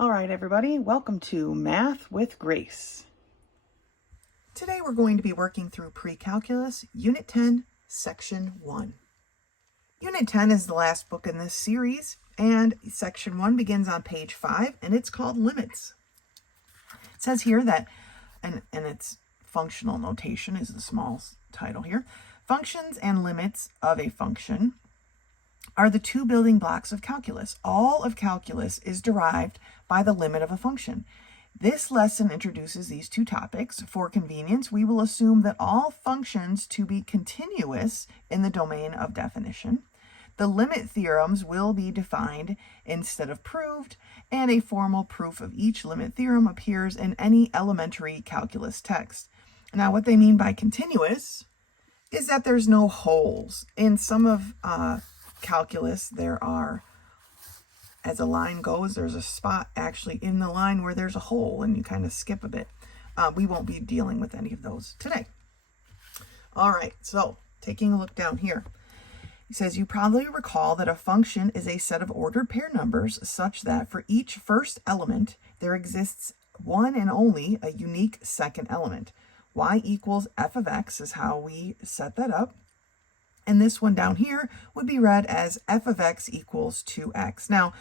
All right, everybody, welcome to Math with Grace. Today we're going to be working through Pre-Calculus, Unit 10, Section 1. Unit 10 is the last book in this series, and Section 1 begins on page 5, and it's called Limits. It says here that, and its functional notation is the small title here, functions and limits of a function are the two building blocks of calculus. All of calculus is derived by the limit of a function. This lesson introduces these two topics. For convenience, we will assume that all functions to be continuous in the domain of definition. The limit theorems will be defined instead of proved, and a formal proof of each limit theorem appears in any elementary calculus text. Now, what they mean by continuous is that there's no holes. In some of calculus, there are, as a line goes, there's a spot actually in the line where there's a hole and you kind of skip a bit. We won't be dealing with any of those today. All right, so taking a look down here, he says you probably recall that a function is a set of ordered pair numbers such that for each first element there exists one and only a unique second element. Y equals f of x is how we set that up. And this one down here would be read as f of x equals 2x. Now,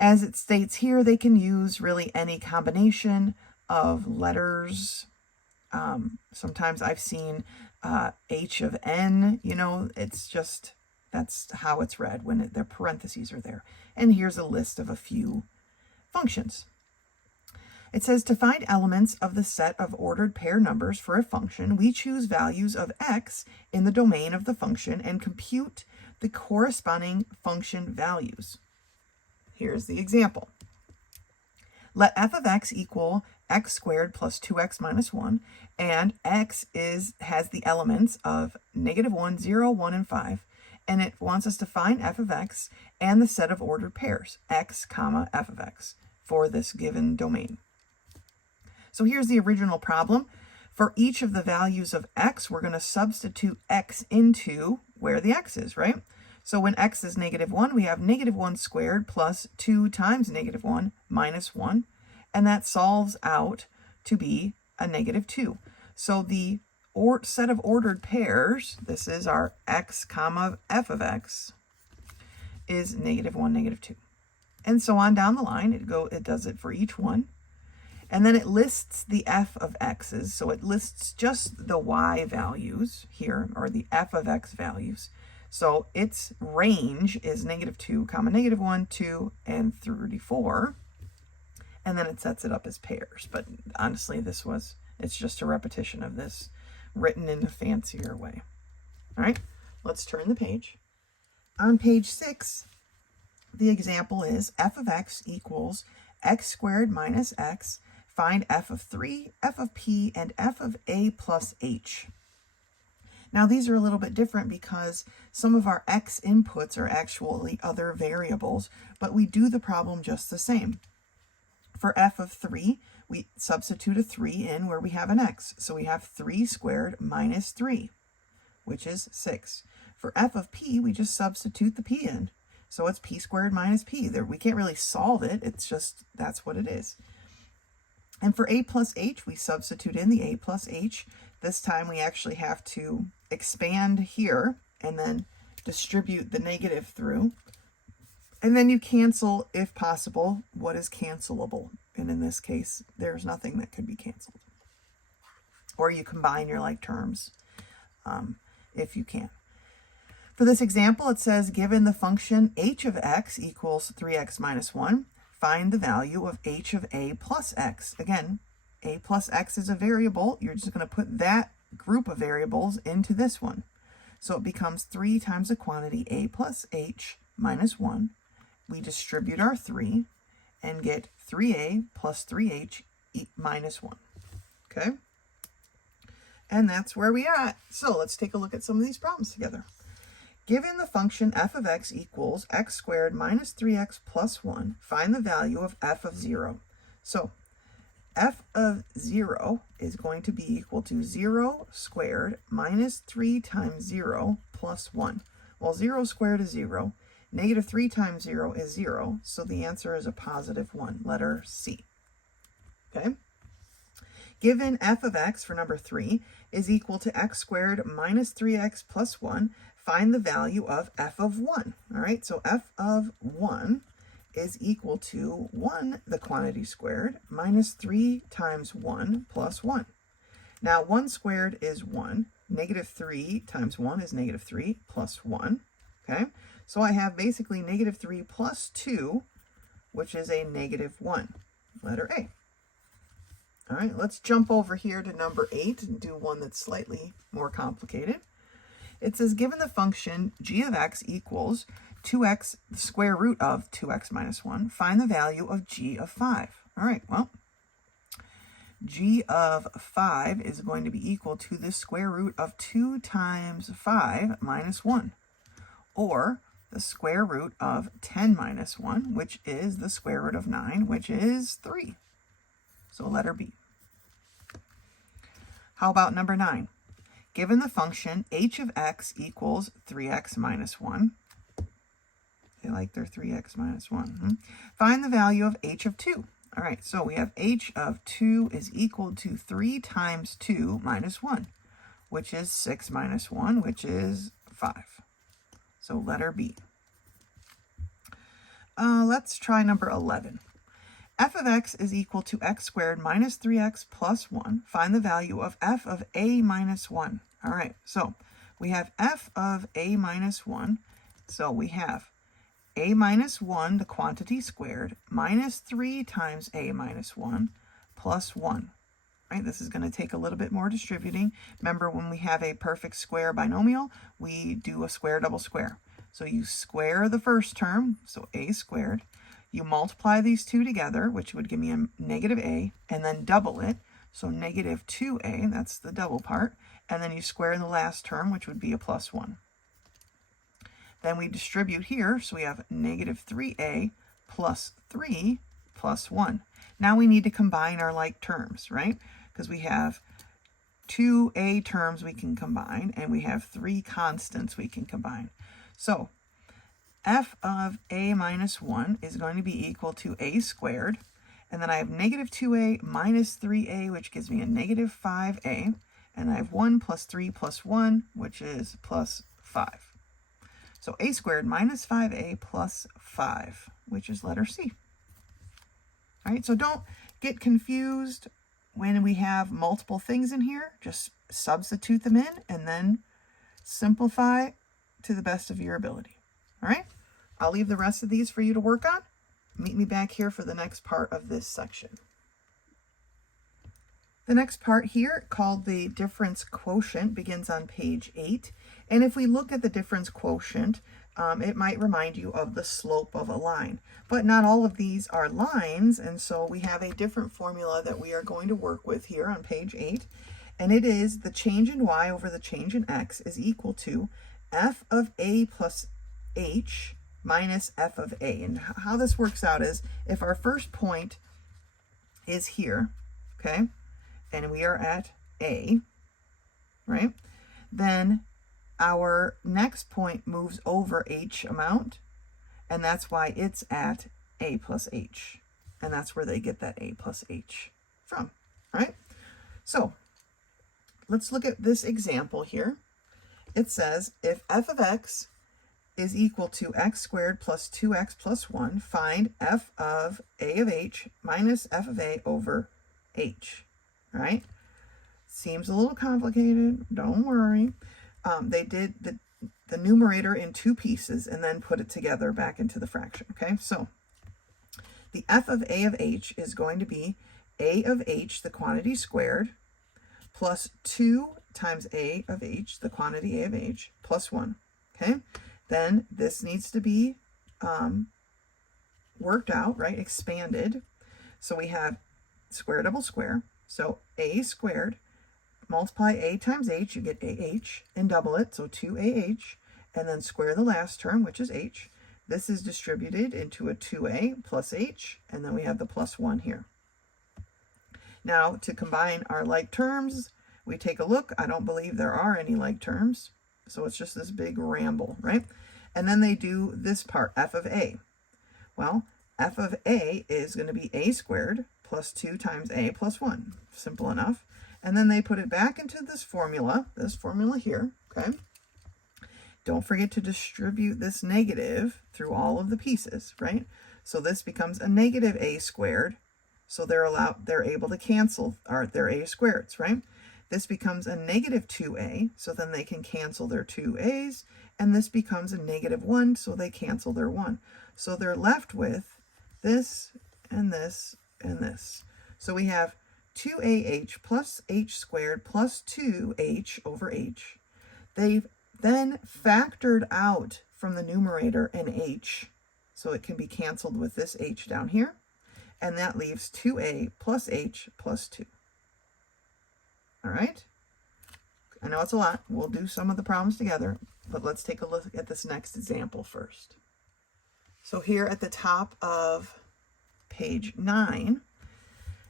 as it states here, they can use really any combination of letters. Sometimes I've seen h of n, it's just, that's how it's read when the parentheses are there. And here's a list of a few functions. It says to find elements of the set of ordered pair numbers for a function, we choose values of x in the domain of the function and compute the corresponding function values. Here's the example. Let f of x equal x squared plus 2x minus 1, and x has the elements of -1, 0, 1, and 5, and it wants us to find f of x and the set of ordered pairs, x, comma, f of x, for this given domain. So here's the original problem. For each of the values of x, we're going to substitute x into where the x is, right? So when x is -1, we have -1 squared plus 2 times -1 minus 1, and that solves out to be a -2. So the set of ordered pairs, this is our x comma f of x, is -1, -2. And so on down the line, it does it for each one. And then it lists the f of x's. So it lists just the y values here, or the f of x values. So its range is -2, comma, -1, 2, and 34. And then it sets it up as pairs. But honestly, it's just a repetition of this written in a fancier way. All right, let's turn the page. On page 6, the example is f of x equals x squared minus x. Find f of 3, f of p, and f of a plus h. Now these are a little bit different because some of our x inputs are actually other variables, but we do the problem just the same. For f of 3, we substitute a 3 in where we have an x. So we have 3 squared minus 3, which is 6. For f of p, we just substitute the p in. So it's p squared minus p. We can't really solve it. It's just, that's what it is. And for a plus h, we substitute in the a plus h. This time we actually have to expand here and then distribute the negative through. And then you cancel, if possible, what is cancelable. And in this case, there's nothing that could be canceled. Or you combine your like terms if you can. For this example, it says, given the function h of x equals 3x minus 1, find the value of h of a plus x. Again, a plus x is a variable. You're just going to put that group of variables into this one. So it becomes 3 times the quantity a plus h minus 1. We distribute our 3 and get 3a plus 3h minus 1. Okay? And that's where we are at. So let's take a look at some of these problems together. Given the function f of x equals x squared minus 3x plus 1, find the value of f of 0. So f of 0 is going to be equal to 0 squared minus 3 times 0 plus 1. Well, 0 squared is 0. Negative 3 times 0 is 0, so the answer is a positive 1, letter C. Okay? Given f of x, for number 3, is equal to x squared minus 3x plus 1, find the value of f of 1. All right, so f of 1 is equal to 1, the quantity squared, minus 3 times 1 plus 1. Now, 1 squared is 1. Negative 3 times 1 is negative 3 plus 1. Okay, so I have basically negative 3 plus 2, which is a negative 1, letter A. All right, let's jump over here to number 8 and do one that's slightly more complicated. It says, given the function g of x equals 2x, the square root of 2x minus 1, find the value of g of 5. All right, well, g of 5 is going to be equal to the square root of 2 times 5 minus 1, or the square root of 10 minus 1, which is the square root of 9, which is 3. So letter B. How about number 9? Given the function h of x equals 3x minus 1, they like their 3x minus 1. Find the value of h of 2. All right, so we have h of 2 is equal to 3 times 2 minus 1, which is 6 minus 1, which is 5. So letter B. Let's try number 11. F of x is equal to x squared minus 3x plus 1. Find the value of f of a minus 1. All right, so we have f of a minus 1. So we have a minus 1, the quantity squared, minus 3 times a minus 1 plus 1. Right, this is going to take a little bit more distributing. Remember, when we have a perfect square binomial, we do a square double square. So you square the first term, so a squared. You multiply these two together, which would give me a negative a, and then double it. So negative 2a, that's the double part. And then you square the last term, which would be a plus 1. Then we distribute here, so we have negative 3a plus 3 plus 1. Now we need to combine our like terms, right? Because we have 2a terms we can combine, and we have 3 constants we can combine. So f of a minus 1 is going to be equal to a squared, and then I have negative 2a minus 3a, which gives me a negative 5a, and I have 1 plus 3 plus 1, which is plus 5. So a squared minus 5a plus 5, which is letter C. All right, so don't get confused when we have multiple things in here. Just substitute them in and then simplify to the best of your ability. All right, I'll leave the rest of these for you to work on. Meet me back here for the next part of this section. The next part here, called the difference quotient, begins on page 8. And if we look at the difference quotient, it might remind you of the slope of a line. But not all of these are lines, and so we have a different formula that we are going to work with here on page 8. And it is the change in y over the change in x is equal to f of a plus h minus f of a. And how this works out is, if our first point is here, okay, and we are at a, right, then our next point moves over h amount, and that's why it's at a plus h. And that's where they get that a plus h from, right? So let's look at this example here. It says, if f of x is equal to x squared plus 2x plus 1, find f of a of h minus f of a over h, right? Seems a little complicated, don't worry. They did the numerator in 2 pieces and then put it together back into the fraction, okay? So the f of a of h is going to be a of h, the quantity squared, plus 2 times a of h, the quantity a of h, plus 1, okay? Then this needs to be worked out, right? Expanded. So we have square double square. So a squared, multiply a times h, you get ah, and double it, so 2ah, and then square the last term, which is h. This is distributed into a 2a plus h, and then we have the plus 1 here. Now, to combine our like terms, we take a look. I don't believe there are any like terms, so it's just this big ramble, right? And then they do this part, f of a. Well, f of a is going to be a squared plus 2 times a plus 1. Simple enough. And then they put it back into this formula here, okay? Don't forget to distribute this negative through all of the pieces, right? So this becomes a negative a squared. So they're able to cancel their a squareds, right? This becomes a negative 2a, so then they can cancel their 2a's, and this becomes a negative 1, so they cancel their 1. So they're left with this and this and this. So we have 2ah plus h squared plus 2h over h. They've then factored out from the numerator an h, so it can be canceled with this h down here, and that leaves 2a plus h plus 2. All right? I know it's a lot. We'll do some of the problems together, but let's take a look at this next example first. So here at the top of page 9,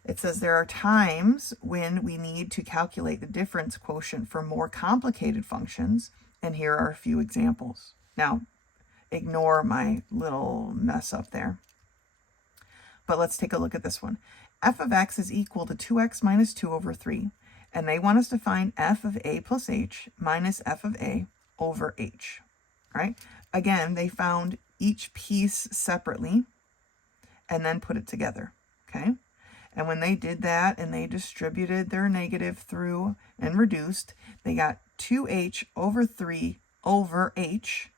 it says there are times when we need to calculate the difference quotient for more complicated functions, and here are a few examples. Now, ignore my little mess up there. But let's take a look at this one. F of x is equal to 2x minus 2 over 3. And they want us to find f of a plus h minus f of a over h. All right? Again, they found each piece separately and then put it together. Okay? And when they did that and they distributed their negative through and reduced, they got 2h over 3 over h.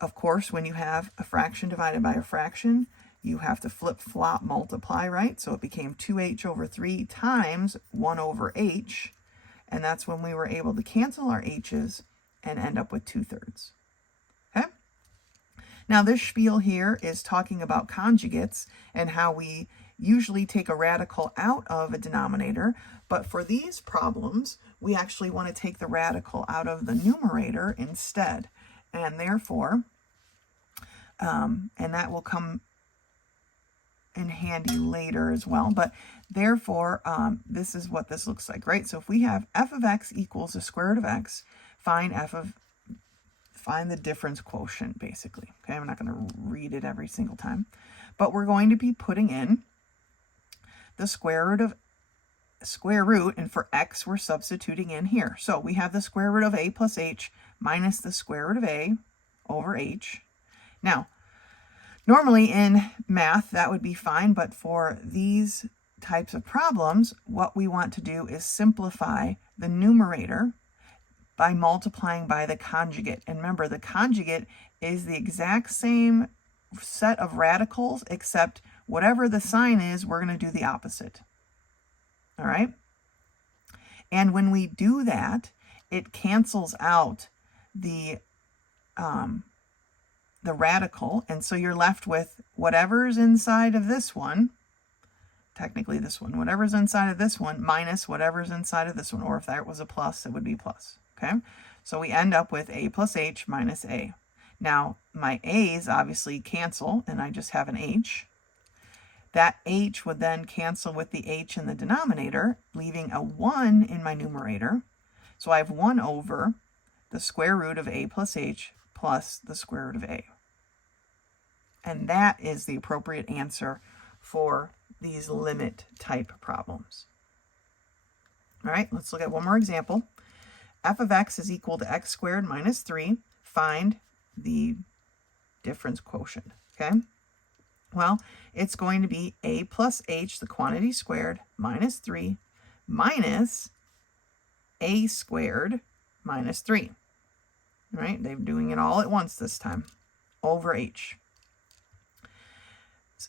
Of course, when you have a fraction divided by a fraction, you have to flip-flop multiply, right? So it became 2h over 3 times 1 over h. And that's when we were able to cancel our h's and end up with 2/3. Okay? Now this spiel here is talking about conjugates and how we usually take a radical out of a denominator. But for these problems, we actually want to take the radical out of the numerator instead. And therefore, and that will come in handy later as well, but therefore this is what this looks like, right? So if we have f of x equals the square root of x, find the difference quotient, basically. Okay, I'm not going to read it every single time, but we're going to be putting in the square root, and for x we're substituting in here. So we have the square root of a plus h minus the square root of a over h. Now, normally in math, that would be fine, but for these types of problems, what we want to do is simplify the numerator by multiplying by the conjugate. And remember, the conjugate is the exact same set of radicals, except whatever the sign is, we're going to do the opposite. All right? And when we do that, it cancels out the radical, and so you're left with whatever's inside of this one, technically this one, whatever's inside of this one minus whatever's inside of this one, or if that was a plus, it would be plus, okay? So we end up with a plus h minus a. Now, my a's obviously cancel, and I just have an h. That h would then cancel with the h in the denominator, leaving a 1 in my numerator. So I have 1 over the square root of a plus h plus the square root of a. And that is the appropriate answer for these limit type problems. All right, let's look at one more example. F of x is equal to x squared minus 3. Find the difference quotient, okay? Well, it's going to be a plus h, the quantity squared, minus 3, minus a squared minus 3. All right, they're doing it all at once this time, over h.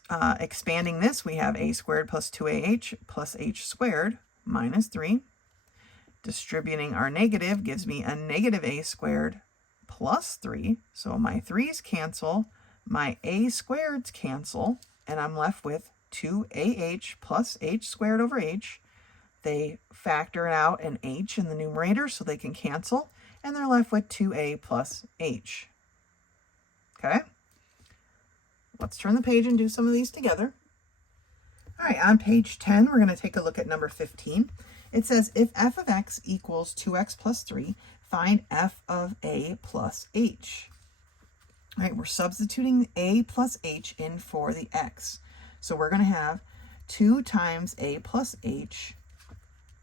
Expanding this, we have a squared plus 2ah plus h squared minus 3. Distributing our negative gives me a negative a squared plus 3. So my 3's cancel, my a squareds cancel, and I'm left with 2ah plus h squared over h. They factor out an h in the numerator so they can cancel, and they're left with 2a plus h. Okay? Let's turn the page and do some of these together. All right, on page 10, we're going to take a look at number 15. It says, if f of x equals 2x plus 3, find f of a plus h. All right, we're substituting a plus h in for the x. So we're going to have 2 times a plus h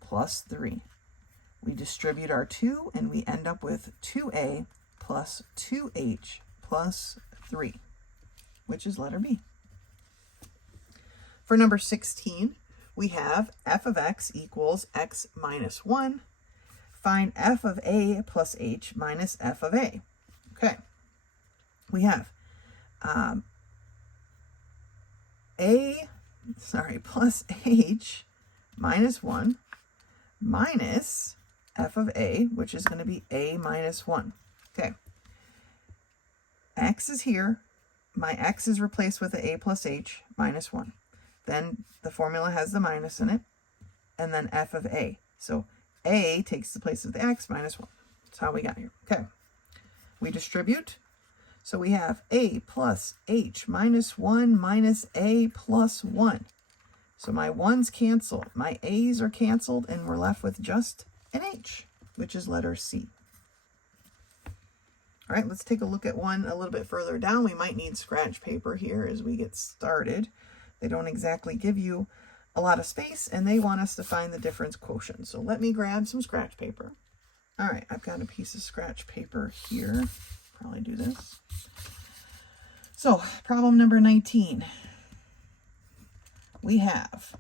plus 3. We distribute our 2 and we end up with 2a plus 2h plus 3, which is letter B. For number 16, we have f of x equals x minus 1. Find f of a plus h minus f of a. Okay. We have plus h minus 1 minus f of a, which is going to be a minus 1. Okay. X is here. My x is replaced with a plus h minus 1. Then the formula has the minus in it, and then f of a. So a takes the place of the x minus 1. That's how we got here. Okay. We distribute. So we have a plus h minus 1 minus a plus 1. So my 1's cancel, my a's are canceled, and we're left with just an h, which is letter C. All right, let's take a look at one a little bit further down. We might need scratch paper here as we get started. They don't exactly give you a lot of space, and they want us to find the difference quotient. So let me grab some scratch paper. All right, I've got a piece of scratch paper here. Probably do this. So problem number 19. We have,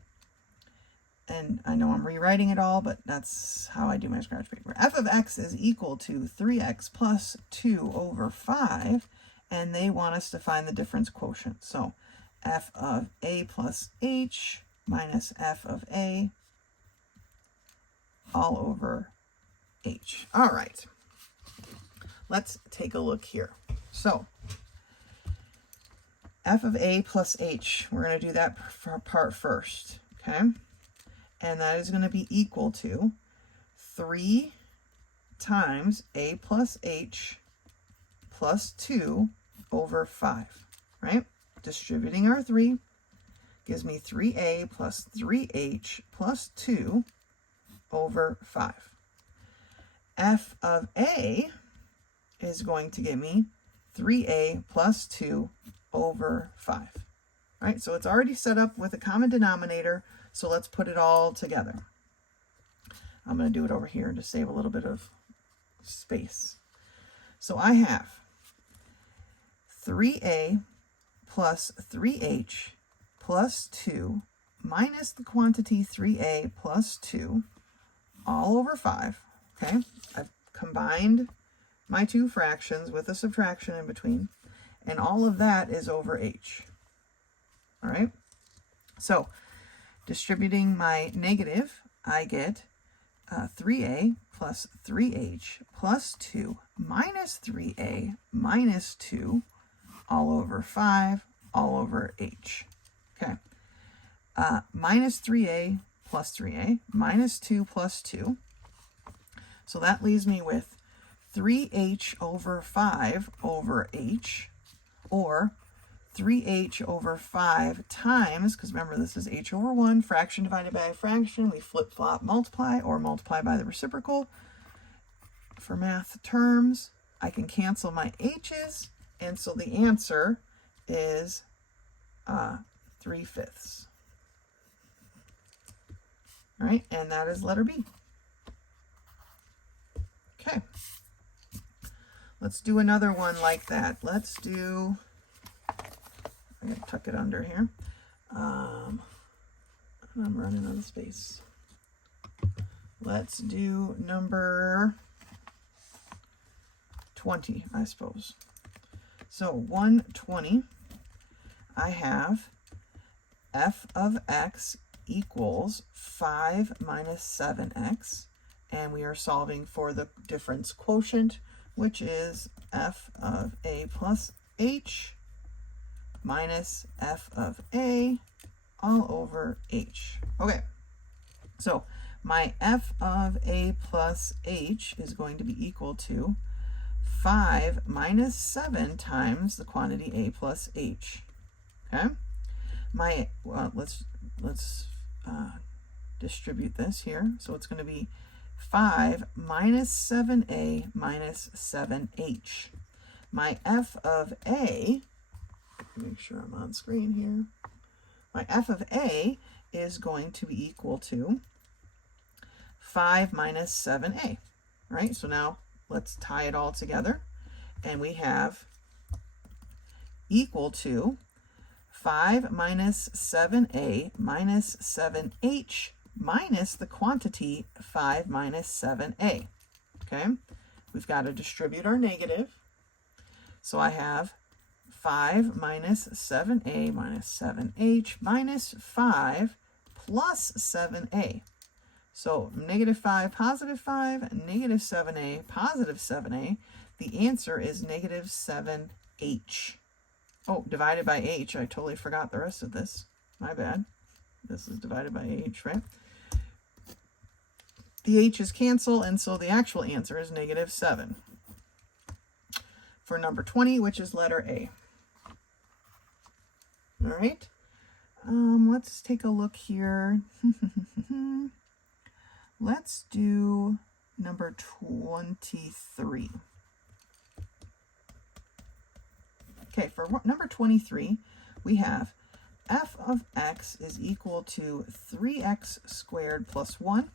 and I know I'm rewriting it all, but that's how I do my scratch paper. F of x is equal to 3x plus 2 over 5, and they want us to find the difference quotient. So f of a plus h minus f of a all over h. All right. Let's take a look here. So f of a plus h, we're going to do that part first, okay? And that is going to be equal to 3 times a plus h plus 2 over 5, right? Distributing our 3 gives me 3a plus 3h plus 2 over 5. F of a is going to give me 3a plus 2 over 5. All right, so it's already set up with a common denominator, so let's put it all together. I'm going to do it over here to save a little bit of space. So I have 3a plus 3h plus 2 minus the quantity 3a plus 2 all over 5. Okay, I've combined my two fractions with a subtraction in between, and all of that is over h. All right, so distributing my negative, I get 3a plus 3h plus 2 minus 3a minus 2 all over 5 all over h. Okay, minus 3a plus 3a minus 2 plus 2. So that leaves me with 3h over 5 over h, or 3h over 5 times, because remember this is h over 1, fraction divided by a fraction, we flip-flop multiply or multiply by the reciprocal. For math terms, I can cancel my h's, and so the answer is 3/5. All right, and that is letter B. Okay, let's do another one like that. Let's do, I'm going to tuck it under here. I'm running out of space. Let's do number 20, I suppose. So 120, I have f of x equals 5 minus 7x, and we are solving for the difference quotient, which is f of a plus h minus f of a all over h. Okay, so my f of a plus h is going to be equal to 5 minus 7 times the quantity a plus h. Okay, let's distribute this here. So it's going to be 5 minus 7a minus 7h. my f of a, make sure I'm on screen here, my f of a is going to be equal to 5 minus 7a, right? So now let's tie it all together, and we have equal to 5 minus 7a minus 7h minus the quantity 5 minus 7a, okay? We've got to distribute our negative. So I have 5 minus 7a minus 7h minus 5 plus 7a. So negative 5, positive 5, negative 7a, positive 7a. The answer is negative 7h. Oh, divided by h. I totally forgot the rest of this. My bad. This is divided by h, right? The h's cancel, and so the actual answer is negative 7 for number 20, which is letter A. All right. Let's take a look here. Let's do number 23. Okay, for number 23, we have f of x is equal to 3x squared plus 1,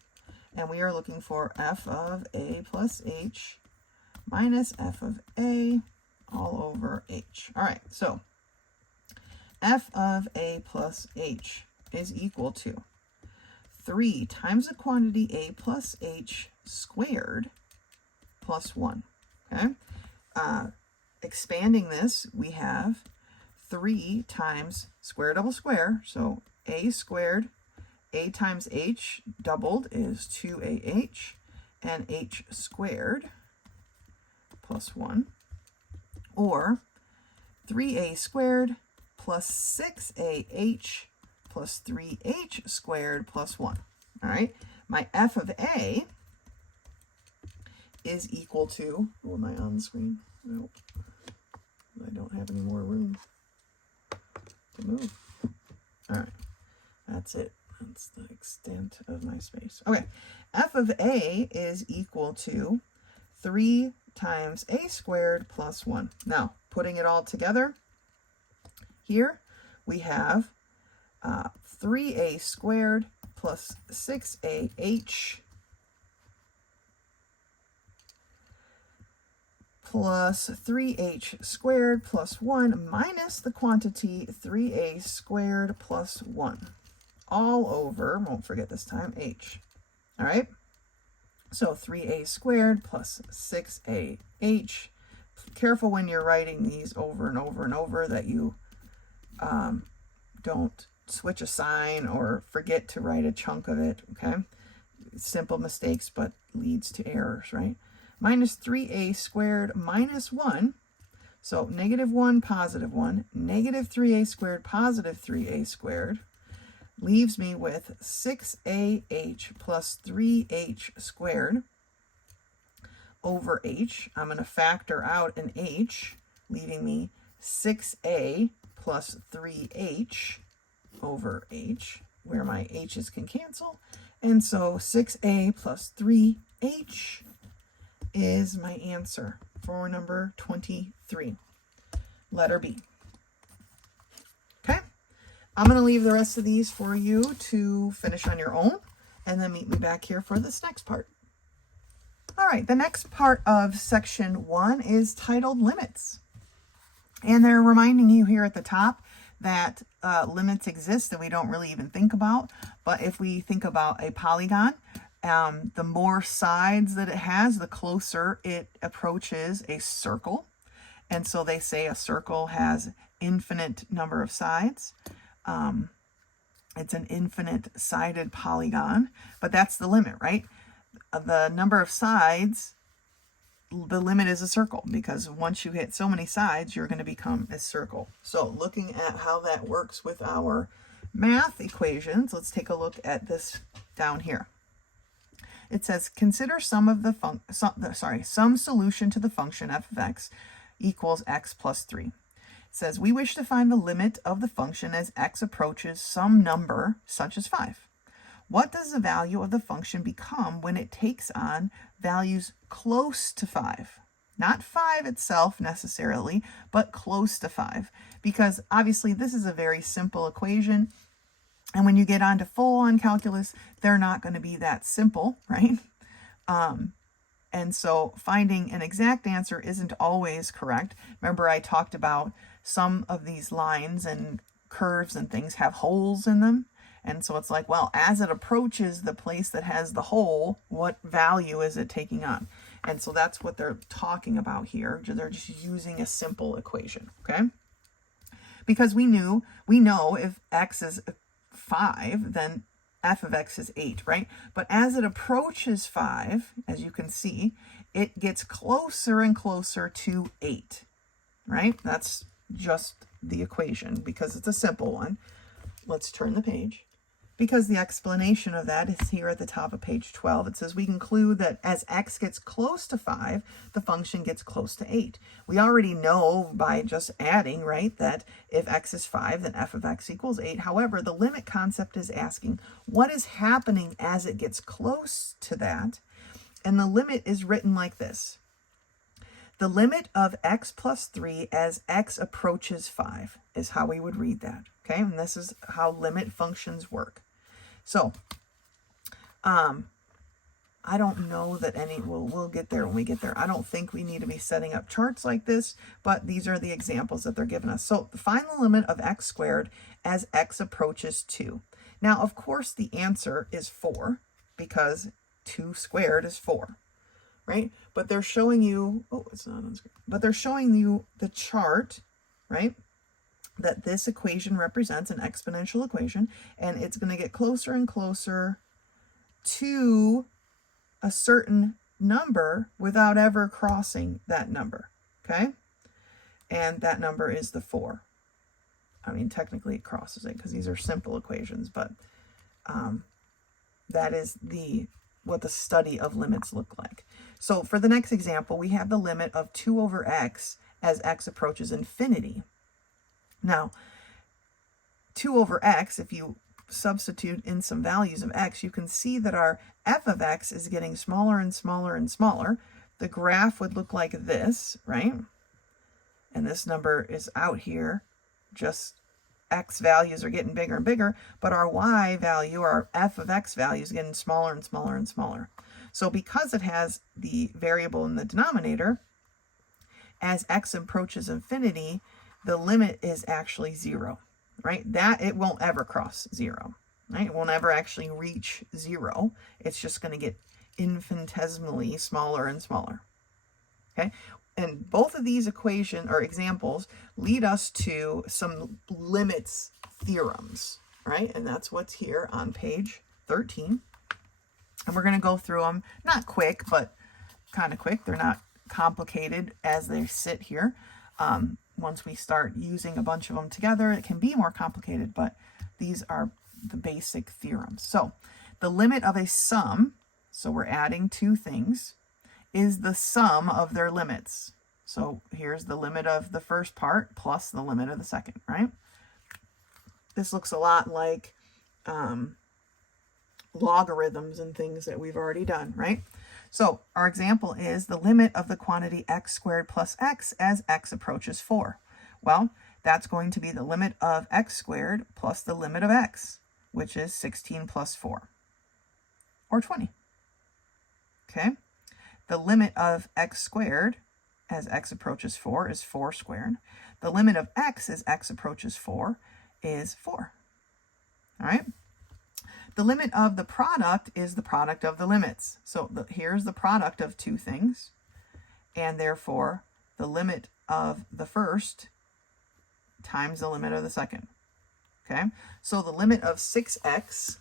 and we are looking for f of a plus h minus f of a all over h. All right, so f of a plus h is equal to 3 times the quantity a plus h squared plus 1, okay? Expanding this, we have 3 times square double square, so a squared, a times h doubled is 2ah, and h squared plus 1, or 3a squared plus 6ah plus 3h squared plus 1. All right, my f of a is equal to, oh, am I on the screen? Nope. I don't have any more room to move. All right, that's it. That's the extent of my space. Okay, f of a is equal to 3 times a squared plus 1. Now, putting it all together, here we have 3a squared plus 6ah plus 3h squared plus 1 minus the quantity 3a squared plus 1 all over, won't forget this time, h. All right, so 3a squared plus 6ah. Careful when you're writing these over and over and over that you don't switch a sign or forget to write a chunk of it, okay? Simple mistakes, but leads to errors, right? Minus 3a squared minus 1, so negative 1, positive 1, negative 3a squared, positive 3a squared, leaves me with 6ah plus 3h squared over h. I'm going to factor out an h, leaving me 6a plus 3h over h, where my h's can cancel. And so 6a plus 3h is my answer for number 23, letter B. Okay, I'm going to leave the rest of these for you to finish on your own, and then meet me back here for this next part. All right, the next part of section 1 is titled Limits. And they're reminding you here at the top that limits exist that we don't really even think about. But if we think about a polygon, the more sides that it has, the closer it approaches a circle. And so they say a circle has infinite number of sides. It's an infinite sided polygon, but that's the limit, right? The number of sides, the limit is a circle, because once you hit so many sides, you're going to become a circle. So looking at how that works with our math equations, let's take a look at this down here. It says, consider some solution to the function f of x equals x plus 3. It says, we wish to find the limit of the function as x approaches some number such as 5. What does the value of the function become when it takes on values close to 5? Not 5 itself necessarily, but close to 5. Because obviously this is a very simple equation. And when you get onto full-on calculus, they're not going to be that simple, right? And so finding an exact answer isn't always correct. Remember, I talked about some of these lines and curves and things have holes in them. And so it's like, well, as it approaches the place that has the hole, what value is it taking on? And so that's what they're talking about here. They're just using a simple equation, okay? Because we know if x is 5, then f of x is 8, right? But as it approaches 5, as you can see, it gets closer and closer to 8, right? That's just the equation because it's a simple one. Let's turn the page. Because the explanation of that is here at the top of page 12. It says we conclude that as x gets close to 5, the function gets close to 8. We already know by just adding, right, that if x is 5, then f of x equals 8. However, the limit concept is asking what is happening as it gets close to that. And the limit is written like this. The limit of x plus 3 as x approaches 5 is how we would read that, okay? And this is how limit functions work. So, I don't know that we'll get there when we get there. I don't think we need to be setting up charts like this, but these are the examples that they're giving us. So, find the limit of x squared as x approaches 2. Now, of course, the answer is 4 because 2 squared is 4. Right? But they're showing you, oh, it's not on screen, but they're showing you the chart, right? That this equation represents an exponential equation, and it's going to get closer and closer to a certain number without ever crossing that number, okay? And that number is the 4. I mean, technically it crosses it because these are simple equations, but that is what the study of limits look like. So for the next example, we have the limit of 2 over x as x approaches infinity. Now, 2 over x, if you substitute in some values of x, you can see that our f of x is getting smaller and smaller and smaller. The graph would look like this, right? And this number is out here, just x values are getting bigger and bigger, but our y value, our f of x value, is getting smaller and smaller and smaller. So because it has the variable in the denominator, as x approaches infinity, the limit is actually 0, right? That it won't ever cross 0, right? It won't ever actually reach 0. It's just going to get infinitesimally smaller and smaller, okay? And both of these equations or examples lead us to some limits theorems, right? And that's what's here on page 13. And we're going to go through them, not quick, but kind of quick. They're not complicated as they sit here. Once we start using a bunch of them together, it can be more complicated, but these are the basic theorems. So the limit of a sum, so we're adding two things, is the sum of their limits. So here's the limit of the first part plus the limit of the second, right? This looks a lot like logarithms and things that we've already done, right? So our example is the limit of the quantity x squared plus x as x approaches 4. Well, that's going to be the limit of x squared plus the limit of x, which is 16 plus 4, or 20. Okay? The limit of x squared as x approaches 4 is 4 squared. The limit of x as x approaches 4 is 4. All right? The limit of the product is the product of the limits. So here's the product of two things, and therefore the limit of the first times the limit of the second. Okay? So the limit of 6x,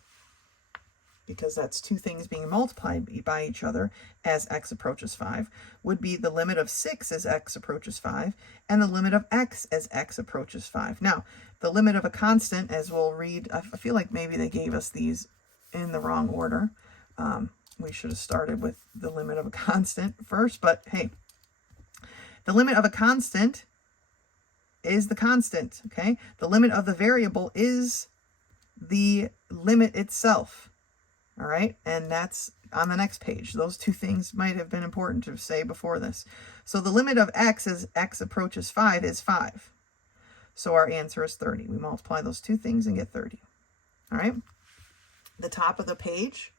because that's two things being multiplied by each other as x approaches 5, would be the limit of 6 as x approaches 5, and the limit of x as x approaches 5. Now, the limit of a constant, as we'll read, I feel like maybe they gave us these in the wrong order. We should have started with the limit of a constant first, but hey, the limit of a constant is the constant, okay? The limit of the variable is the limit itself. All right, and that's on the next page. Those two things might have been important to say before this. So the limit of x as x approaches 5 is 5. So our answer is 30. We multiply those two things and get 30. All right. The top of the page,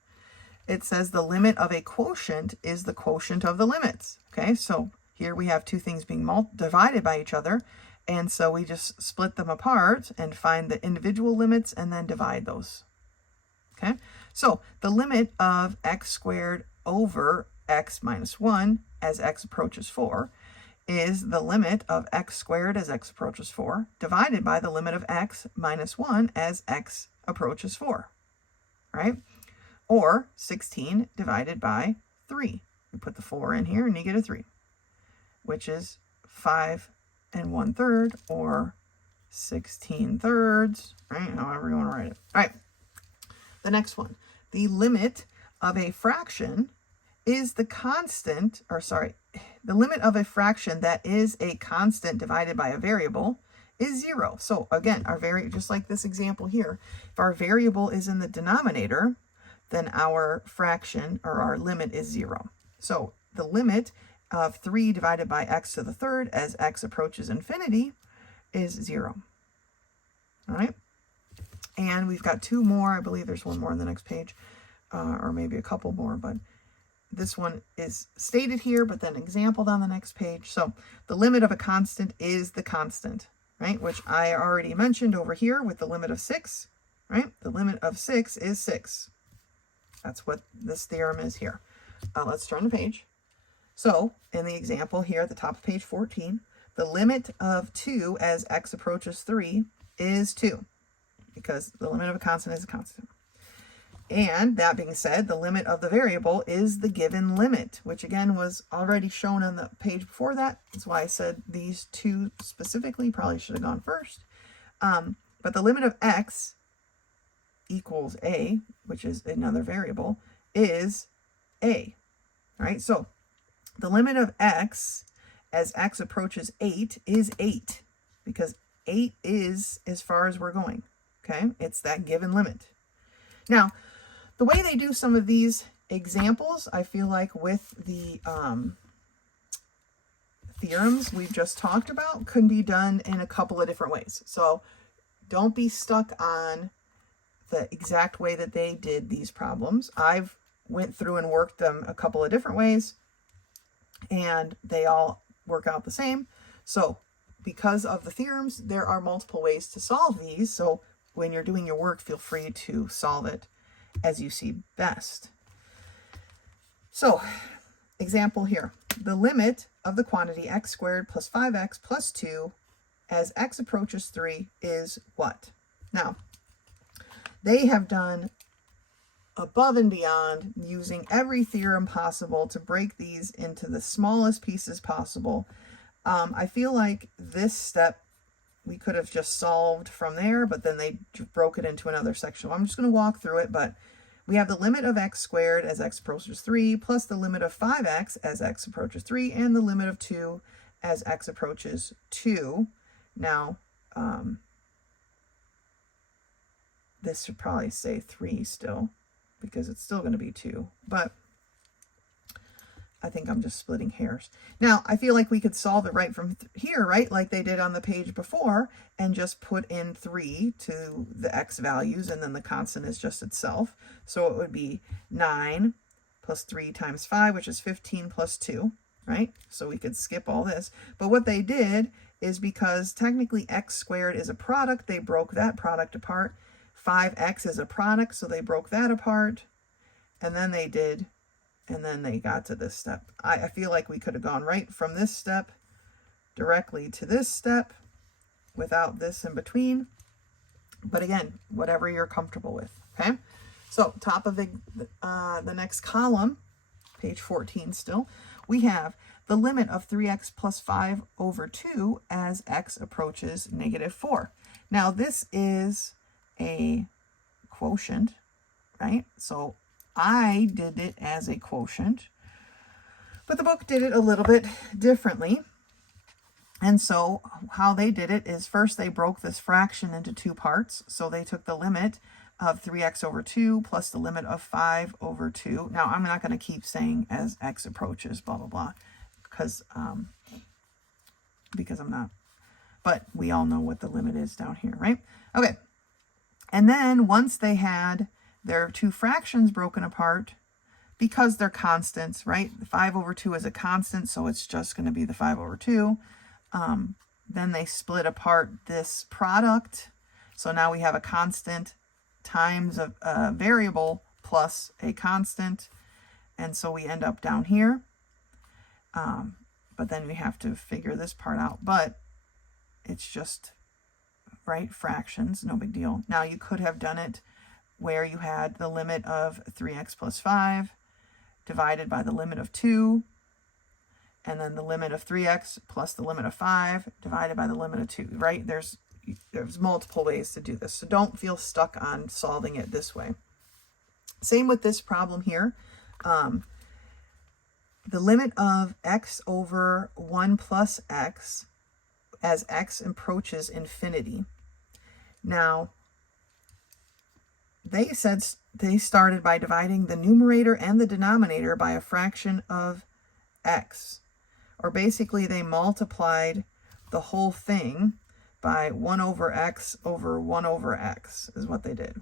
it says the limit of a quotient is the quotient of the limits. Okay, so here we have two things being divided by each other. And so we just split them apart and find the individual limits and then divide those. Okay, so the limit of x squared over x minus 1 as x approaches 4 is the limit of x squared as x approaches 4 divided by the limit of x minus 1 as x approaches 4, right? Or 16 divided by 3. You put the 4 in here and you get a 3, which is 5 1/3 or 16/3, right? However you want to write it. All right, the next one. The limit of a fraction is the constant, or sorry, the limit of a fraction that is a constant divided by a variable is 0. So again, just like this example here, if our variable is in the denominator, then our fraction or our limit is 0. So the limit of 3 divided by x to the third as x approaches infinity is 0. All right. And we've got two more. I believe there's one more on the next page, or maybe a couple more, but this one is stated here, but then exampled on the next page. So the limit of a constant is the constant, right? Which I already mentioned over here with the limit of 6, right? The limit of 6 is 6. That's what this theorem is here. Let's turn the page. So in the example here at the top of page 14, the limit of 2 as x approaches 3 is 2, because the limit of a constant is a constant. And that being said, the limit of the variable is the given limit, which again was already shown on the page before that. That's why I said these two specifically probably should have gone first. But the limit of x equals a, which is another variable, is a. All right, so the limit of x as x approaches 8 is 8, because 8 is as far as we're going. Okay, it's that given limit. Now, the way they do some of these examples, I feel like with the theorems we've just talked about, could be done in a couple of different ways. So don't be stuck on the exact way that they did these problems. I've went through and worked them a couple of different ways, and they all work out the same. So because of the theorems, there are multiple ways to solve these. So when you're doing your work, feel free to solve it as you see best. So, example here. The limit of the quantity x squared plus 5x plus 2 as x approaches 3 is what? Now, they have done above and beyond, using every theorem possible to break these into the smallest pieces possible. I feel like this step we could have just solved from there, but then they broke it into another section. I'm just going to walk through it, but we have the limit of x squared as x approaches 3, plus the limit of 5x as x approaches 3, and the limit of 2 as x approaches 2. Now, this should probably say 3 still, because it's still going to be 2, but I think I'm just splitting hairs. Now, I feel like we could solve it right from here, right? Like they did on the page before, and just put in 3 to the x values, and then the constant is just itself. So it would be 9 plus 3 times 5, which is 15 plus 2, right? So we could skip all this. But what they did is, because technically x squared is a product, they broke that product apart. 5x is a product, so they broke that apart. And then they did... and then they got to this step. I feel like we could have gone right from this step directly to this step without this in between. But again, whatever you're comfortable with, okay? So top of the next column, page 14 still, we have the limit of 3x plus 5 over 2 as x approaches -4. Now this is a quotient, right? So I did it as a quotient, but the book did it a little bit differently. And so how they did it is first they broke this fraction into two parts. So they took the limit of 3x over 2 plus the limit of 5 over 2. Now, I'm not going to keep saying as x approaches, blah, blah, blah, because I'm not. But we all know what the limit is down here, right? Okay. And then once they had their two fractions broken apart, because they're constants, right? 5 over 2 is a constant, so it's just going to be the 5 over 2. Then they split apart this product. So now we have a constant times a variable plus a constant. And so we end up down here. But then we have to figure this part out. But it's just, right, fractions, no big deal. Now you could have done it where you had the limit of 3x plus 5 divided by the limit of 2. And then the limit of 3x plus the limit of 5 divided by the limit of 2, right? There's multiple ways to do this. So don't feel stuck on solving it this way. Same with this problem here. The limit of x over 1 plus x as x approaches infinity. Now, they said they started by dividing the numerator and the denominator by a fraction of x. Or basically they multiplied the whole thing by 1 over x over 1 over x is what they did.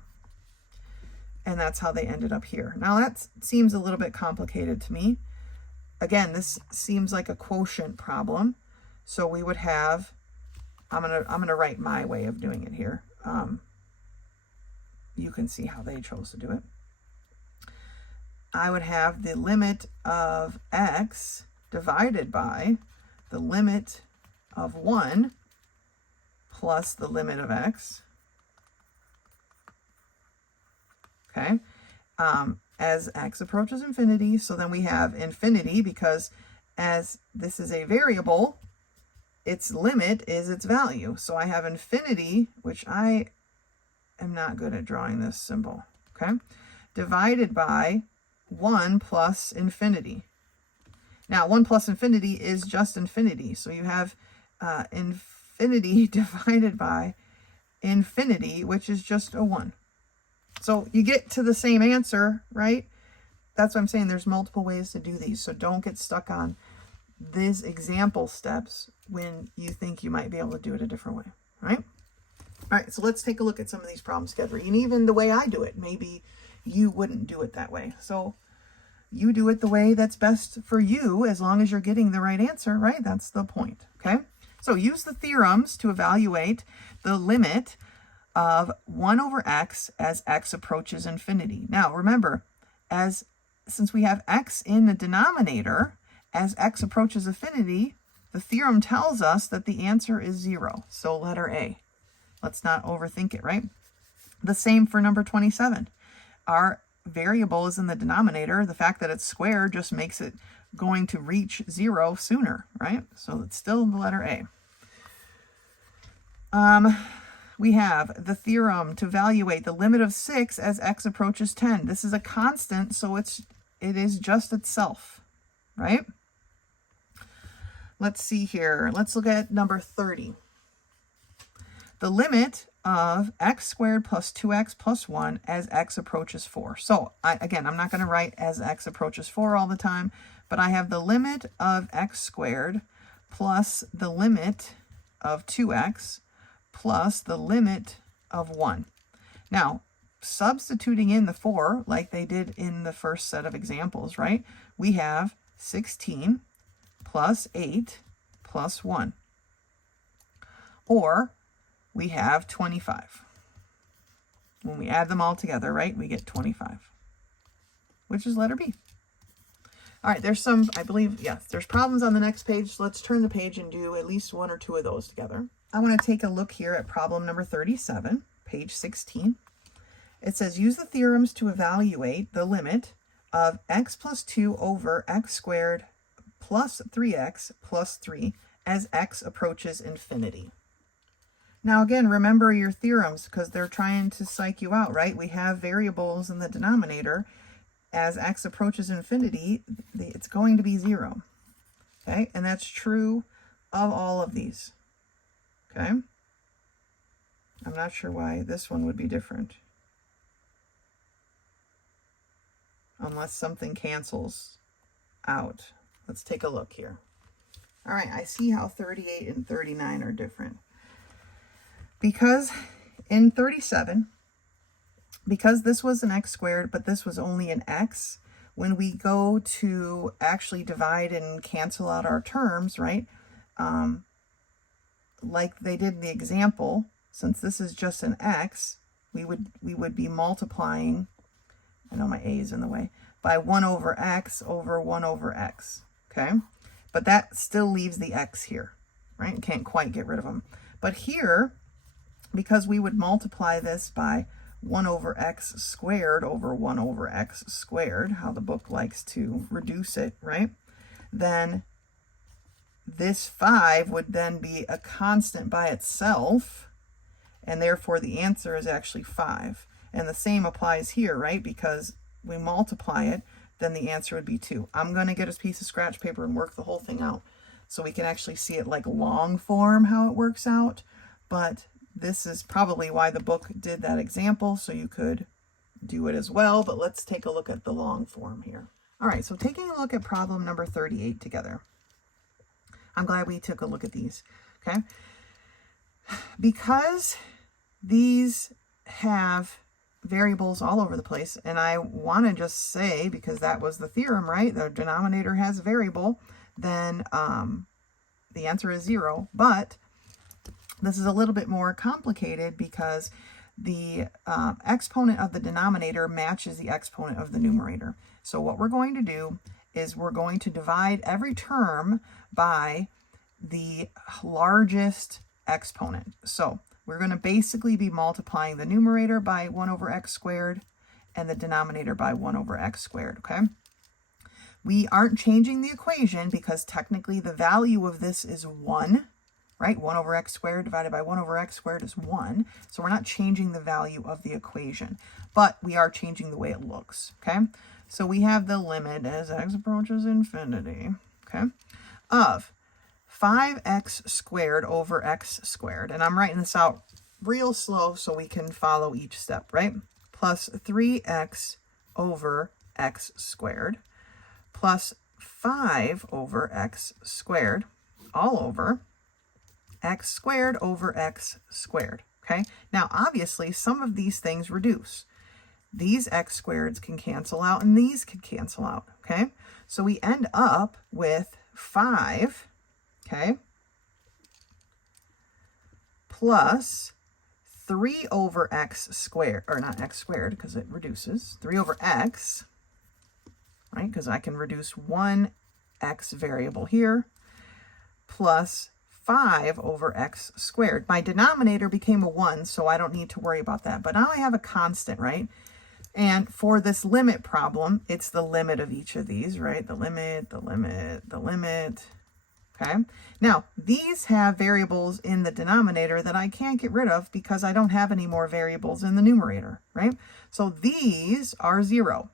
And that's how they ended up here. Now that seems a little bit complicated to me. Again, this seems like a quotient problem. So we would have, I'm gonna write my way of doing it here. You can see how they chose to do it. I would have the limit of x divided by the limit of 1 plus the limit of x, okay, as x approaches infinity. So then we have infinity because as this is a variable, its limit is its value. So I have infinity, which I am not good at drawing this symbol, okay, divided by 1 plus infinity. Now, 1 plus infinity is just infinity. So you have infinity divided by infinity, which is just a 1. So you get to the same answer, right? That's what I'm saying. There's multiple ways to do these. So don't get stuck on these example steps when you think you might be able to do it a different way, right? All right, so let's take a look at some of these problems together. And even the way I do it, maybe you wouldn't do it that way. So you do it the way that's best for you, as long as you're getting the right answer, right? That's the point, okay? So use the theorems to evaluate the limit of 1 over x as x approaches infinity. Now, remember, since we have x in the denominator, as x approaches infinity, the theorem tells us that the answer is 0. So letter A. Let's not overthink it, right? The same for number 27. Our variable is in the denominator. The fact that it's squared just makes it going to reach 0 sooner, right? So it's still the letter A. We have the theorem to evaluate the limit of 6 as x approaches 10. This is a constant, so it is just itself, right? Let's see here. Let's look at number 30. The limit of x squared plus 2x plus 1 as x approaches 4. So again, I'm not going to write as x approaches 4 all the time, but I have the limit of x squared plus the limit of 2x plus the limit of 1. Now, substituting in the 4 like they did in the first set of examples, right? We have 16 plus 8 plus 1. Or we have 25. When we add them all together, right, we get 25, which is letter B. All right, there's some, I believe, yes, there's problems on the next page. So let's turn the page and do at least 1 or 2 of those together. I want to take a look here at problem number 37, page 16. It says, use the theorems to evaluate the limit of x plus 2 over x squared plus 3x plus 3 as x approaches infinity. Now, again, remember your theorems because they're trying to psych you out, right? We have variables in the denominator. As x approaches infinity, it's going to be 0. Okay, and that's true of all of these. Okay? I'm not sure why this one would be different. Unless something cancels out. Let's take a look here. All right, I see how 38 and 39 are different. Because in 37, because this was an x squared, but this was only an x, when we go to actually divide and cancel out our terms, right, like they did in the example, since this is just an x, we would be multiplying, I know my a is in the way, by 1 over x over 1 over x, okay? But that still leaves the x here, right? Can't quite get rid of them. But here, because we would multiply this by 1 over x squared over 1 over x squared, how the book likes to reduce it, right? Then this 5 would then be a constant by itself, and therefore the answer is actually 5. And the same applies here, right? Because we multiply it, then the answer would be 2. I'm going to get a piece of scratch paper and work the whole thing out so we can actually see it like long form how it works out. But this is probably why the book did that example, so you could do it as well. But let's take a look at the long form here. All right, so taking a look at problem number 38 together. I'm glad we took a look at these, okay? Because these have variables all over the place, and I want to just say, because that was the theorem, right? The denominator has a variable, then the answer is 0. But this is a little bit more complicated because the exponent of the denominator matches the exponent of the numerator. So what we're going to do is we're going to divide every term by the largest exponent. So we're going to basically be multiplying the numerator by 1 over x squared and the denominator by 1 over x squared, okay? We aren't changing the equation because technically the value of this is 1, right? 1 over x squared divided by 1 over x squared is 1. So we're not changing the value of the equation, but we are changing the way it looks, okay? So we have the limit as x approaches infinity, okay, of 5x squared over x squared. And I'm writing this out real slow so we can follow each step, right? Plus 3x over x squared plus 5 over x squared all over x squared over x squared, okay? Now, obviously, some of these things reduce. These x squareds can cancel out and these can cancel out, okay? So we end up with 5, okay, plus 3 over x squared, or not x squared because it reduces, 3 over x, right, because I can reduce one x variable here, plus 5 over x squared. My denominator became a 1, so I don't need to worry about that. But now I have a constant, right? And for this limit problem, it's the limit of each of these, right? The limit, the limit, the limit. Okay. Now, these have variables in the denominator that I can't get rid of because I don't have any more variables in the numerator, right? So these are 0.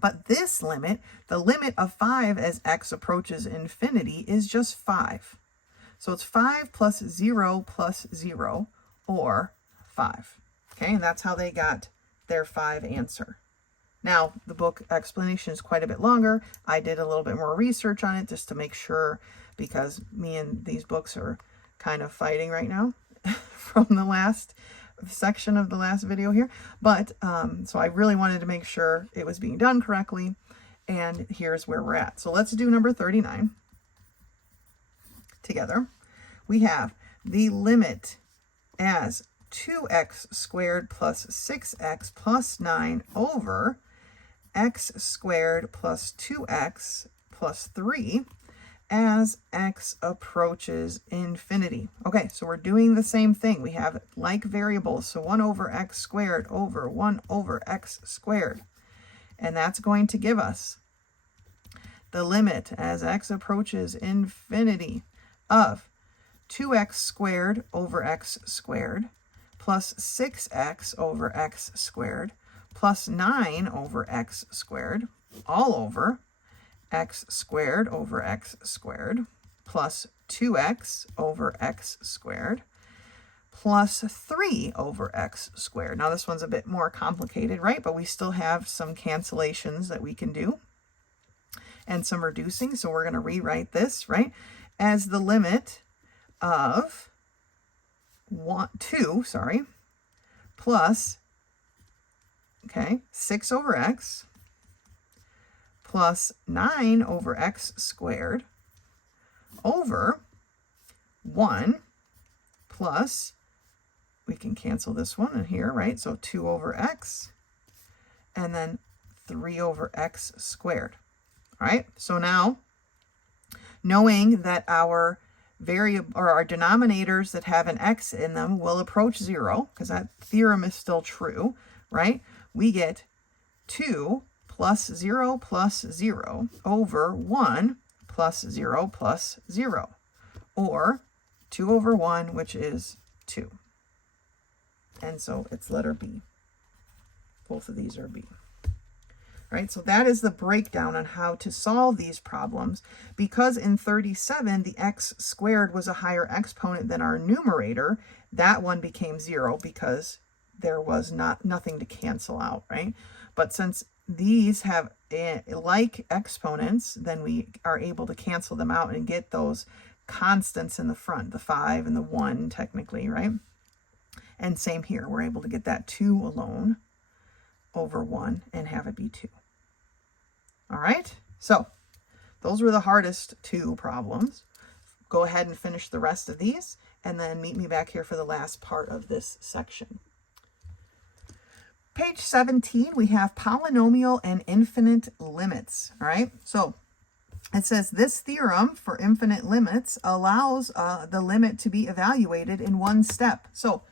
But this limit, the limit of 5 as x approaches infinity, is just 5. So it's 5 plus 0 plus 0, or 5. Okay, and that's how they got their 5 answer. Now, the book explanation is quite a bit longer. I did a little bit more research on it just to make sure, because me and these books are kind of fighting right now from the last section of the last video here. But, so I really wanted to make sure it was being done correctly. And here's where we're at. So let's do number 39 together. We have the limit as 2x squared plus 6x plus 9 over x squared plus 2x plus 3 as x approaches infinity. Okay, so we're doing the same thing. We have like variables, so 1 over x squared over 1 over x squared. And that's going to give us the limit as x approaches infinity of 2x squared over x squared plus 6x over x squared plus 9 over x squared all over x squared over x squared plus 2x over x squared plus 3 over x squared. Now this one's a bit more complicated, right? But we still have some cancellations that we can do and some reducing. So we're going to rewrite this, right, as the limit of 2 plus, okay, 6 over x plus 9 over x squared over 1 plus, we can cancel this one in here, right? So 2 over x and then 3 over x squared. All right, so now knowing that our variable or our denominators that have an x in them will approach 0, because that theorem is still true, right? We get 2 plus 0 plus 0 over 1 plus 0 plus 0, or 2 over 1, which is 2. And so it's letter B. Both of these are B. Right, so that is the breakdown on how to solve these problems. Because in 37, the x squared was a higher exponent than our numerator, that one became 0 because there was nothing to cancel out, right? But since these have like exponents, then we are able to cancel them out and get those constants in the front, the 5 and the 1 technically, right? And same here, we're able to get that 2 alone over 1 and have it be 2. All right, so those were the hardest 2 problems. Go ahead and finish the rest of these and then meet me back here for the last part of this section. Page 17, we have polynomial and infinite limits. All right, so it says this theorem for infinite limits allows the limit to be evaluated in one step. So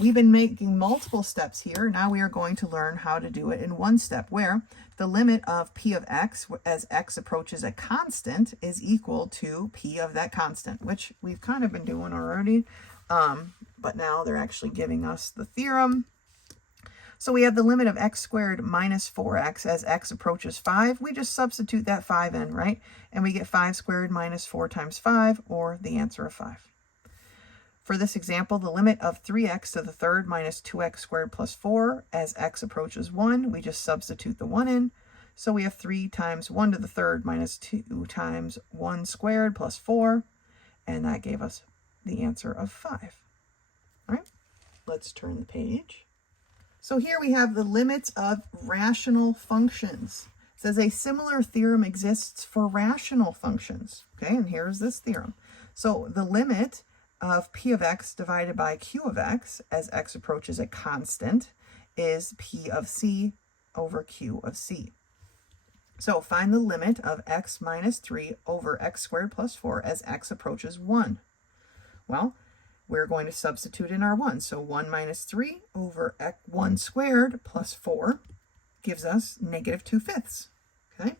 we've been making multiple steps here. Now we are going to learn how to do it in one step, where the limit of p of x as x approaches a constant is equal to p of that constant, which we've kind of been doing already, but now they're actually giving us the theorem. So we have the limit of x squared minus 4x as x approaches 5. We just substitute that 5 in, right? And we get 5 squared minus 4 times 5, or the answer of 5. For this example, the limit of 3x to the third minus 2x squared plus 4 as x approaches 1, we just substitute the 1 in. So we have 3 times 1 to the third minus 2 times 1 squared plus 4, and that gave us the answer of 5. All right, let's turn the page. So here we have the limits of rational functions. It says a similar theorem exists for rational functions. Okay, and here's this theorem. So the limit of p of x divided by q of x as x approaches a constant is p of c over q of c. So find the limit of x minus 3 over x squared plus 4 as x approaches 1. Well, we're going to substitute in our 1. So 1 minus 3 over 1 squared plus 4 gives us negative 2/5. Okay.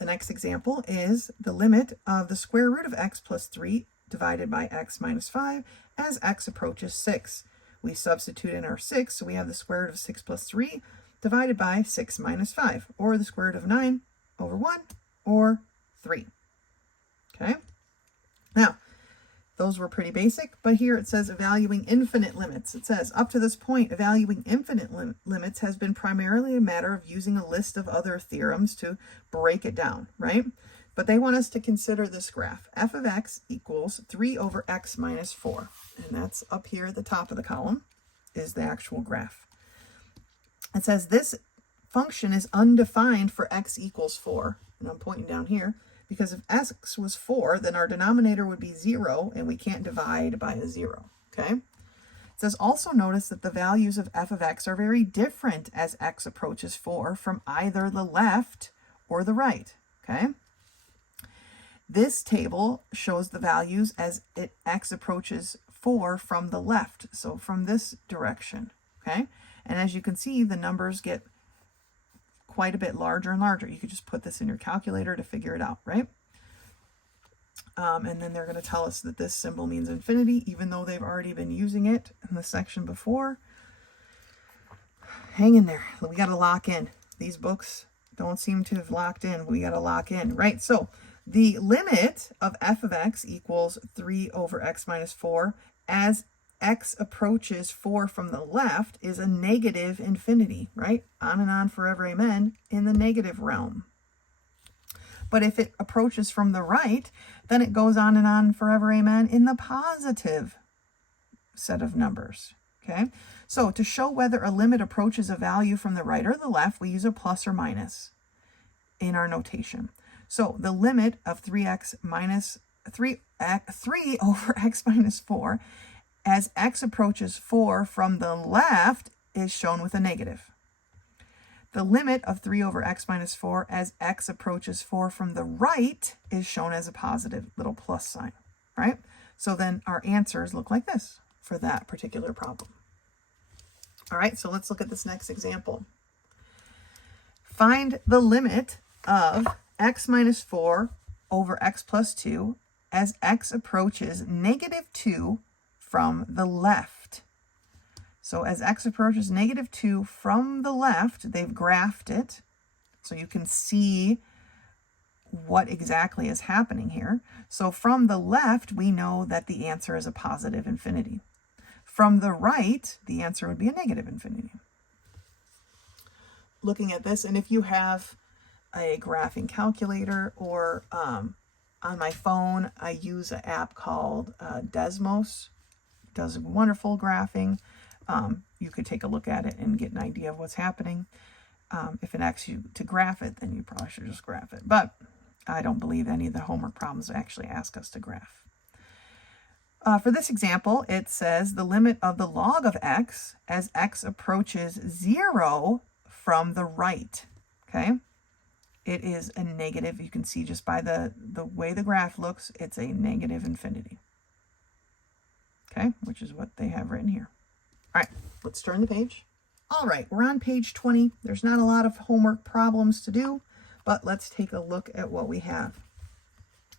The next example is the limit of the square root of x plus 3 divided by x minus 5 as x approaches 6. We substitute in our 6, so we have the square root of 6 plus 3 divided by 6 minus 5, or the square root of 9 over 1, or 3. Okay? Now, those were pretty basic, but here it says evaluating infinite limits. It says, up to this point, evaluating infinite limits has been primarily a matter of using a list of other theorems to break it down, right? But they want us to consider this graph. F of x equals 3 over x minus 4. And that's up here at the top of the column is the actual graph. It says this function is undefined for x equals 4. And I'm pointing down here. Because if x was 4, then our denominator would be 0, and we can't divide by a 0, okay? It says also notice that the values of f of x are very different as x approaches 4 from either the left or the right, okay? This table shows the values as x approaches 4 from the left, so from this direction, okay? And as you can see, the numbers get quite a bit larger and larger. You could just put this in your calculator to figure it out, right? And then they're going to tell us that this symbol means infinity, even though they've already been using it in the section before. Hang in there. We got to lock in. These books don't seem to have locked in. We got to lock in, right? So The limit of f of x equals 3 over x minus 4 as x approaches 4 from the left is a negative infinity, right? On and on forever, amen, in the negative realm. But if it approaches from the right, then it goes on and on forever, amen, in the positive set of numbers, okay? So to show whether a limit approaches a value from the right or the left, we use a plus or minus in our notation. So the limit of 3 over x minus 4 as x approaches 4 from the left is shown with a negative. The limit of 3 over x minus 4 as x approaches 4 from the right is shown as a positive little plus sign, right? So then our answers look like this for that particular problem. All right, so let's look at this next example. Find the limit of x minus 4 over x plus 2 as x approaches negative 2 from the left. So as x approaches negative 2 from the left, they've graphed it, so you can see what exactly is happening here. So from the left, we know that the answer is a positive infinity. From the right, the answer would be a negative infinity. Looking at this, and if you have a graphing calculator or on my phone, I use an app called Desmos. It does wonderful graphing. You could take a look at it and get an idea of what's happening. If it asks you to graph it, then you probably should just graph it. But I don't believe any of the homework problems actually ask us to graph. For this example, it says the limit of the log of x as x approaches 0 from the right, okay? It is a negative. You can see just by the way the graph looks, it's a negative infinity, okay? Which is what they have written here. All right, let's turn the page. All right, we're on page 20. There's not a lot of homework problems to do, but let's take a look at what we have.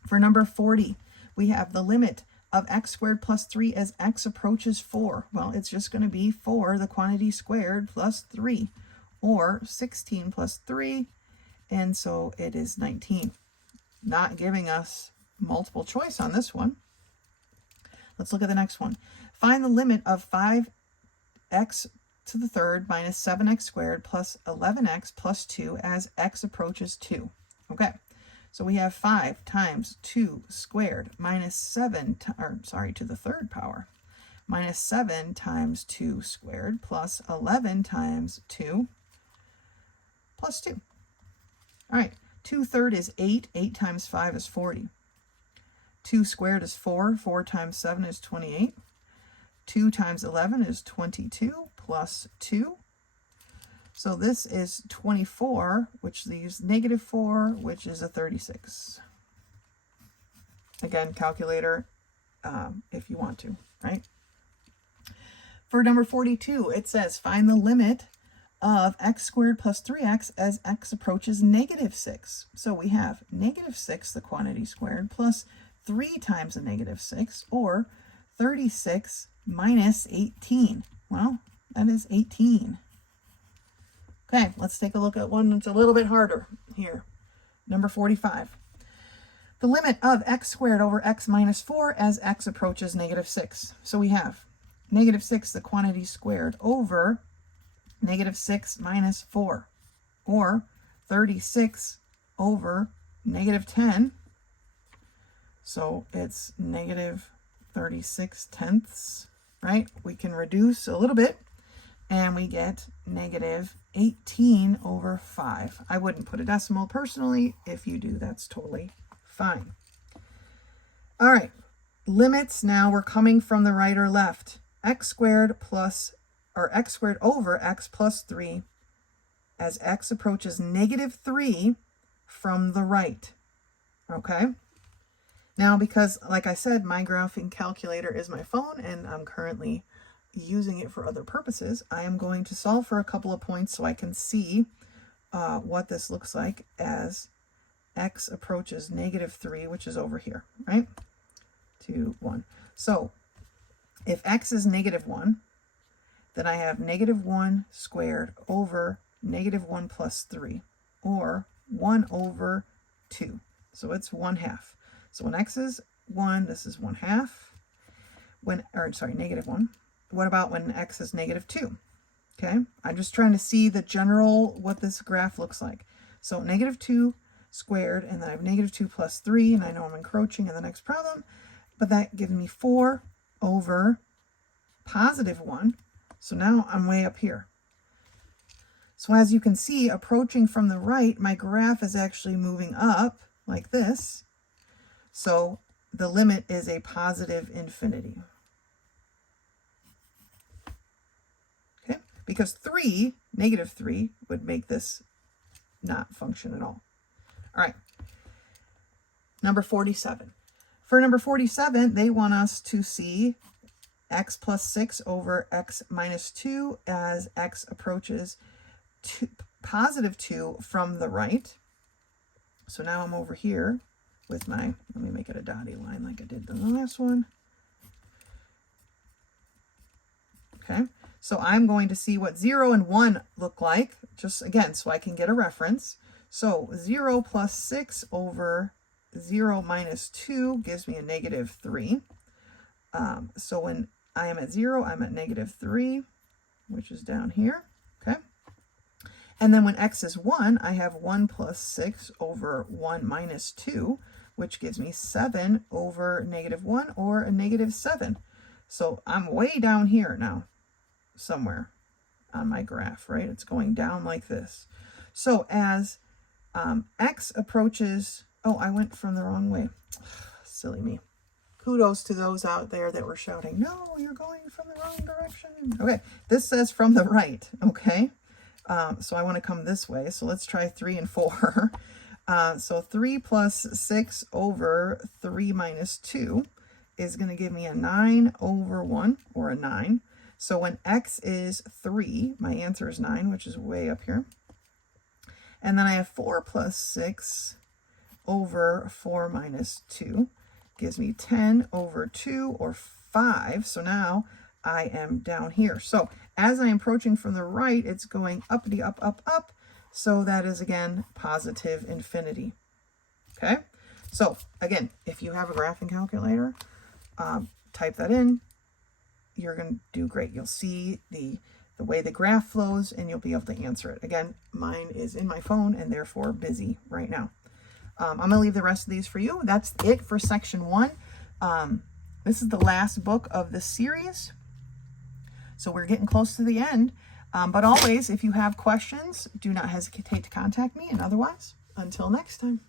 For number 40, we have the limit of x squared plus 3 as x approaches 4. Well, it's just going to be 4, the quantity squared, plus 3, or 16 plus 3, and so it is 19. Not giving us multiple choice on this one. Let's look at the next one. Find the limit of 5x to the third minus 7x squared plus 11x plus 2 as x approaches 2. Okay, so we have 5 times 2 squared minus 7, to the third power, minus 7 times 2 squared plus 11 times 2 plus 2. All right, 2 third is 8. 8 times 5 is 40. 2 squared is 4. 4 times 7 is 28. 2 times 11 is 22 plus 2. So this is 24, which leaves negative 4, which is a 36. Again, calculator if you want to, right? For number 42, it says find the limit of x squared plus 3x as x approaches negative 6. So we have negative 6, the quantity squared, plus 3 times the negative 6, or 36 minus 18. Well, that is 18. Okay, let's take a look at one that's a little bit harder here. Number 45. The limit of x squared over x minus 4 as x approaches negative 6. So we have negative 6, the quantity squared, over negative 6 minus 4, or 36 over negative 10. So it's negative 36 tenths, right? We can reduce a little bit, and we get negative 18 over 5. I wouldn't put a decimal personally. If you do, that's totally fine. All right, limits now. We're coming from the right or left. X squared plus, or x squared over x plus 3 as x approaches negative 3 from the right. Okay? Now, because, like I said, my graphing calculator is my phone, and I'm currently using it for other purposes, I am going to solve for a couple of points so I can see what this looks like as x approaches negative 3, which is over here, right? 2, 1. So if x is negative 1, then I have negative 1 squared over negative 1 plus 3, or 1 over 2. So it's 1/2. So when x is 1, this is 1/2. -1. What about when x is -2? Okay, I'm just trying to see the general, what this graph looks like. So -2 squared, and then I have -2 plus 3, and I know I'm encroaching in the next problem, but that gives me 4 over +1. So now I'm way up here. So as you can see, approaching from the right, my graph is actually moving up like this. So the limit is a positive infinity. Okay, because -3 would make this not function at all. All right, number 47. For number 47, they want us to see x plus 6 over x minus 2 as x approaches +2 from the right. So now I'm over here with my, let me make it a dotted line like I did in the last one. Okay, so I'm going to see what 0 and 1 look like, just again, so I can get a reference. So 0 plus 6 over 0 minus 2 gives me a -3. So when I am at 0, I'm at -3, which is down here. Okay. And then when x is 1, I have 1 plus 6 over 1 minus 2, which gives me 7 over -1, or a -7. So I'm way down here now, somewhere on my graph, right? It's going down like this. So as x approaches, oh, I went from the wrong way. Silly me. Kudos to those out there that were shouting, no, you're going from the wrong direction. Okay, this says from the right, okay? So I want to come this way. So let's try 3 and 4. So 3 plus 6 over 3 minus 2 is going to give me a 9 over 1, or a 9. So when x is 3, my answer is 9, which is way up here. And then I have 4 plus 6 over 4 minus 2 gives me 10 over 2, or 5. So now I am down here. So as I am approaching from the right, it's going uppity up, up, up. So that is, again, positive infinity. Okay? So, again, if you have a graphing calculator, type that in. You're going to do great. You'll see the way the graph flows, and you'll be able to answer it. Again, mine is in my phone and therefore busy right now. I'm going to leave the rest of these for you. That's it for section 1. This is the last book of the series. So we're getting close to the end. But always, if you have questions, do not hesitate to contact me. And otherwise, until next time.